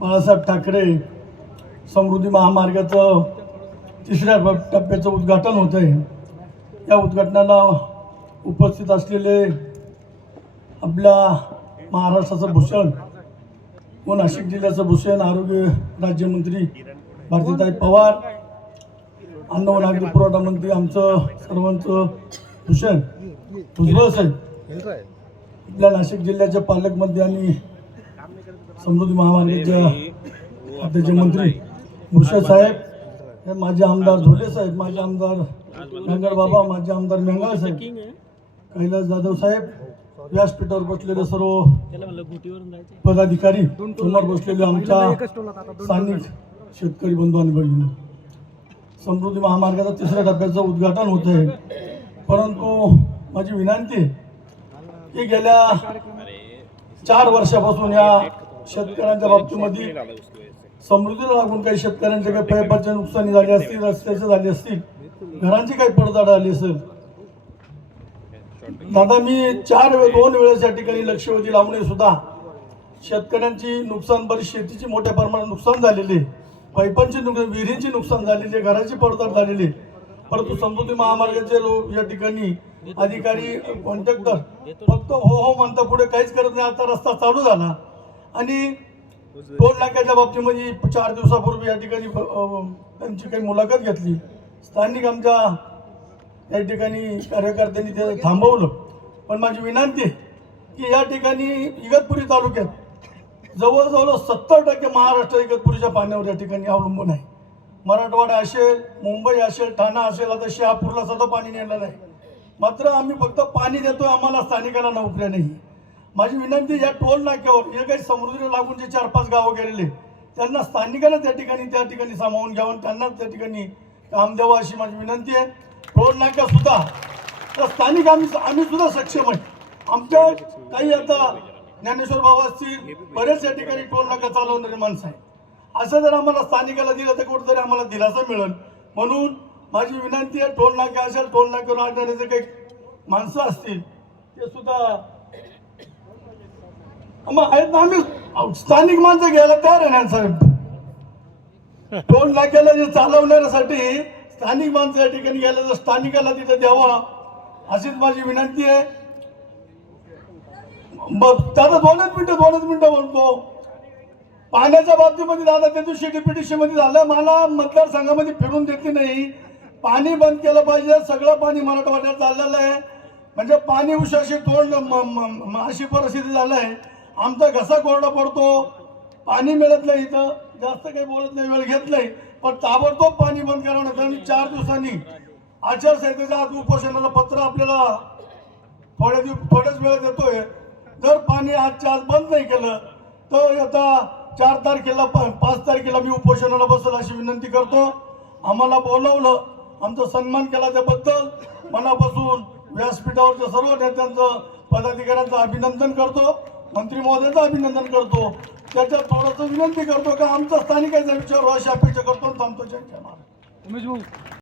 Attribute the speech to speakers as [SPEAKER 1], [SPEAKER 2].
[SPEAKER 1] बाळासाहेब ठाकरे समृद्धी महामार्गाचं तिसऱ्या टप्प्याचं उद्घाटन होत आहे या उद्घाटनाला उपस्थित असलेले आपल्या महाराष्ट्राचं भूषण व नाशिक जिल्ह्याचं भूषण आरोग्य राज्यमंत्री भारतीताई पवार अन्न व नागरी पुरवठा मंत्री आमचं सर्वांचं भूषण. भुजबळ साहेब आपल्या नाशिक जिल्ह्याचे पालकमंत्री आणि समृद्धी महामार्गाचे खात्याचे मंत्री भुसे साहेब हे माझे आमदार झोले साहेब माझे आमदार मेंगर बाबा माझे आमदार मेंगाळ साहेब कैलास जाधव साहेब व्यासपीठावर बसलेले सर्व पदाधिकारी समोर बसलेले आमच्या स्थानिक शेतकरी बंधू आणि भगिनी समृद्धी महामार्गाचा तिसऱ्या टप्प्याचं उद्घाटन होत आहे परंतु माझी विनंती की गेल्या चार वर्षापासून या शेतकऱ्यांच्या बाबतीमध्ये समृद्धीला लागून काही शेतकऱ्यांच्या काही पैपाचे नुकसानी झाली असतील रस्त्याचे झाले असतील घरांची काही पडझड आली असेल. दादा मी चार वेळ दोन वेळेस या ठिकाणी लक्षवेधी लावणे सुद्धा शेतकऱ्यांची नुकसान बरी शेतीची मोठ्या प्रमाणात नुकसान झालेले पैपांची नुकसान विहिरींची नुकसान झालेली घराची पडझड झालेली परंतु समृद्धी महामार्गाचे लोक या ठिकाणी अधिकारी कॉन्ट्रॅक्टर फक्त हो हो म्हणता पुढे काहीच करत नाही. आता रस्ता चालू झाला. आणि टोल नाक्याच्या बाबतीमध्ये चार दिवसापूर्वी या ठिकाणी त्यांची काही मुलाखत घेतली. स्थानिक आमच्या या ठिकाणी कार्यकर्त्यांनी ते थांबवलं. पण माझी विनंती की या ठिकाणी इगतपुरी तालुक्यात जवळजवळ सत्तर टक्के महाराष्ट्र इगतपुरीच्या पाण्यावर या ठिकाणी अवलंबून आहे. मराठवाडा असेल मुंबई असेल ठाणा असेल आता शहापूरला सुद्धा पाणी नेलं नाही मात्र आम्ही फक्त पाणी देतोय आम्हाला स्थानिकाला नोकऱ्या नाही. माझी विनंती या टोल नाक्यावर हे काही समृद्धीला लागून जे चार पाच गावं गेलेले त्यांना स्थानिकांना त्या ठिकाणी त्या ठिकाणी सामावून घ्यावं त्यांना त्या ठिकाणी काम द्यावं अशी माझी विनंती आहे. टोल नाक्या सुद्धा. तर स्थानिक आम्ही आम्ही सुद्धा सक्षम आहे. आमच्या काही आता ज्ञानेश्वर बाबा असतील बरेच या ठिकाणी टोल नाका चालवणारे माणसं आहे असं जर आम्हाला स्थानिकाला दिलं तर कुठेतरी आम्हाला दिलासा मिळेल. म्हणून माझी विनंती आहे टोल नाका असेल टोल नाक्यावर आणणारे जे काही माणसं असतील ते सुद्धा मग आहेत ना आम्ही स्थानिक माणसं घ्यायला तयार आहे ना साहेब. टोल नाक्याला जे चालवण्यासाठी स्थानिक माणसं या ठिकाणी घ्यायला तर स्थानिकाला तिथे द्यावा अशीच माझी विनंती आहे. मग दादा दोनच मिनिटं दोनच मिनिटं म्हणतो पाण्याच्या बाबतीमध्ये दादा त्या दिवशी डीपीटीसी मध्ये झालं मला मतदारसंघामध्ये फिरून देते नाही. पाणी बंद केलं पाहिजे सगळं पाणी मराठवाड्यात चाललेलं आहे. म्हणजे पाणी उशाशी तोंड म- अशी परिस्थिती झालं आहे आमचा घसा कोरडा पडतो. पाणी मिळत नाही इथं. जास्त काही बोलत नाही वेळ घेत नाही. पण ताबडतोब पाणी बंद करावं कारण चार दिवसांनी आचारसंहितेच्या आज उपोषणाला पत्र आपल्याला थोड्या दिवस थोड्याच वेळात येतोय. जर पाणी आजच्या आज बंद नाही केलं तर आता चार तारखेला प- पाच तारखेला मी उपोषणाला बसेल अशी विनंती करतो. आम्हाला बोलवलं. आमचा सन्मान केला त्याबद्दल मनापासून व्यासपीठावरच्या सर्व नेत्यांचं पदाधिकाऱ्यांचं अभिनंदन करतो मंत्री महोदयाचं अभिनंदन करतो. त्याच्यात थोडंसं विनंती करतो का आमचा स्थानिकांचा विचार अशी अपेक्षा करतो थांबतो. जय महाराज.
[SPEAKER 2] उमेश भाऊ.